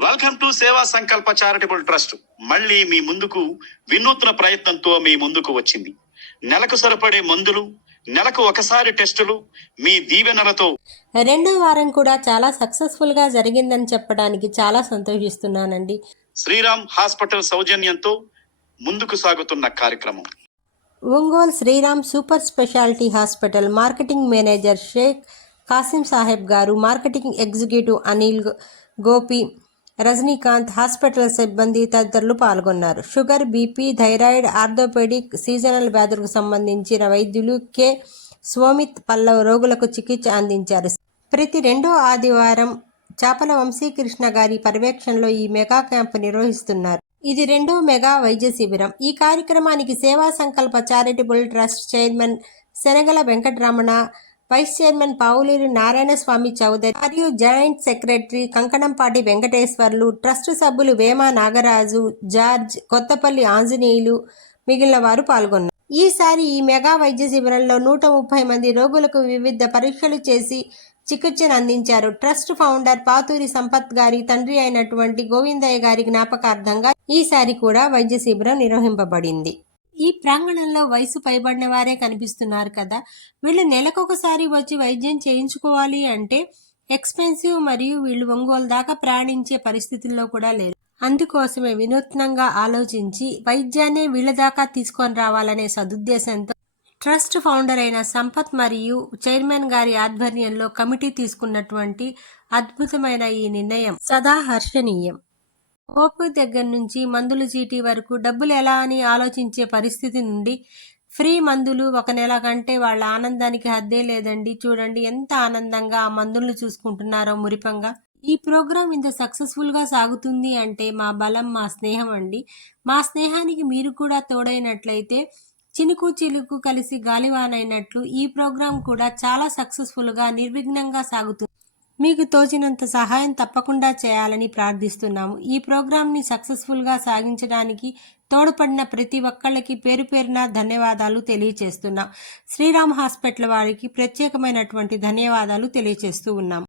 Welcome to సేవా Sankalpa charitable trust. మళ్ళీ మీ ముందుకు వినూత్న ప్రయత్నంతో మీ ముందుకు వచ్చింది. నెలకు సరిపడే మందులు నెలకు ఒకసారి టెస్టులు మీ దీవెనలతో రెండో వారం కూడా చాలా సక్సెస్ఫుల్గా జరిగిందని చెప్పడానికి చాలా సంతోషిస్తున్నానండి. శ్రీరామ్ హాస్పిటల్ సౌజన్యంతో ముందుకు సాగుతున్న కార్యక్రమం. Ongole Sriram super speciality hospital marketing manager Sheikh Kasim Saheb garu marketing executive Anil go- Gopi Rajinikanth hospital సిబ్బంది తదితరులు పాల్గొన్నారు. Sugar BP thyroid orthopaedic seasonal వ్యాధులకు సంబంధించిన వైద్యులు కె. స్వామిత్ పల్లవ్ రోగులకు చికిత్స అందించారు. ప్రతి రెండో ఆదివారం చాపల వంశీకృష్ణ గారి పర్యవేక్షణలో ఈ మెగా క్యాంపు నిర్వహిస్తున్నారు. ఇది రెండో మెగా వైద్య శిబిరం. ఈ కార్యక్రమానికి Seva Sankalpa charitable trust chairman Shanagala Venkataramana vice chairman Pavuluri Narayanaswamy Chowdary మరియు joint secretary Kankanampati Venkateswarlu trust సభ్యులు వేమ నాగరాజు జార్జ్ కొత్తపల్లి ఆంజనేయులు మిగిలిన వారు పాల్గొన్నారు. ఈసారి ఈ మెగా వైద్య శిబిరంలో నూట ముప్పై మంది రోగులకు వివిధ పరీక్షలు చేసి చికిత్సను అందించారు. ట్రస్ట్ ఫౌండర్ పాతూరి సంపత్ గారి తండ్రి అయినటువంటి గోవిందయ్య గారి జ్ఞాపకార్థంగా ఈసారి కూడా వైద్య శిబిరం నిర్వహింపబడింది. ఈ ప్రాంగణంలో వయసు పైబడిన వారే కనిపిస్తున్నారు కదా. వీళ్ళు నెలకొకసారి వచ్చి వైద్యం చేయించుకోవాలి అంటే ఎక్స్పెన్సివ్ మరియు వీళ్ళు ఒంగోలు దాకా ప్రయాణించే పరిస్థితుల్లో కూడా లేరు. అందుకోసమే వినూత్నంగా ఆలోచించి వైద్యాన్ని వీళ్ళ దాకా తీసుకొని రావాలనే సదుద్దేశంతో ట్రస్ట్ ఫౌండర్ అయిన సంపత్ మరియు చైర్మన్ గారి ఆధ్వర్యంలో కమిటీ తీసుకున్నటువంటి అద్భుతమైన ఈ నిర్ణయం సదా హర్షణీయం. ఓపు దగ్గర నుంచి మందులు చీటీ వరకు డబ్బులు ఎలా అని ఆలోచించే పరిస్థితి నుండి ఫ్రీ మందులు ఒక నెల కంటే వాళ్ళ ఆనందానికి హద్దే లేదండి. చూడండి ఎంత ఆనందంగా ఆ మందులను చూసుకుంటున్నారో మురిపంగా. ఈ ప్రోగ్రాం ఇంత సక్సెస్ఫుల్గా సాగుతుంది అంటే మా బలం మా స్నేహం అండి. మా స్నేహానికి మీరు కూడా తోడైనట్లయితే చినుకు చిలుకు కలిసి గాలివానైనట్లు ఈ ప్రోగ్రాం కూడా చాలా సక్సెస్ఫుల్గా నిర్విఘ్నంగా సాగుతుంది. మీకు తోచినంత సహాయం తప్పకుండా చేయాలని ప్రార్థిస్తున్నాము. ఈ ప్రోగ్రాంని సక్సెస్ఫుల్గా సాగించడానికి తోడ్పడిన ప్రతి ఒక్కళ్ళకి పేరు పేరున ధన్యవాదాలు తెలియచేస్తున్నాం. శ్రీరామ్ హాస్పిటల్ వారికి ప్రత్యేకమైనటువంటి ధన్యవాదాలు తెలియచేస్తూ ఉన్నాం.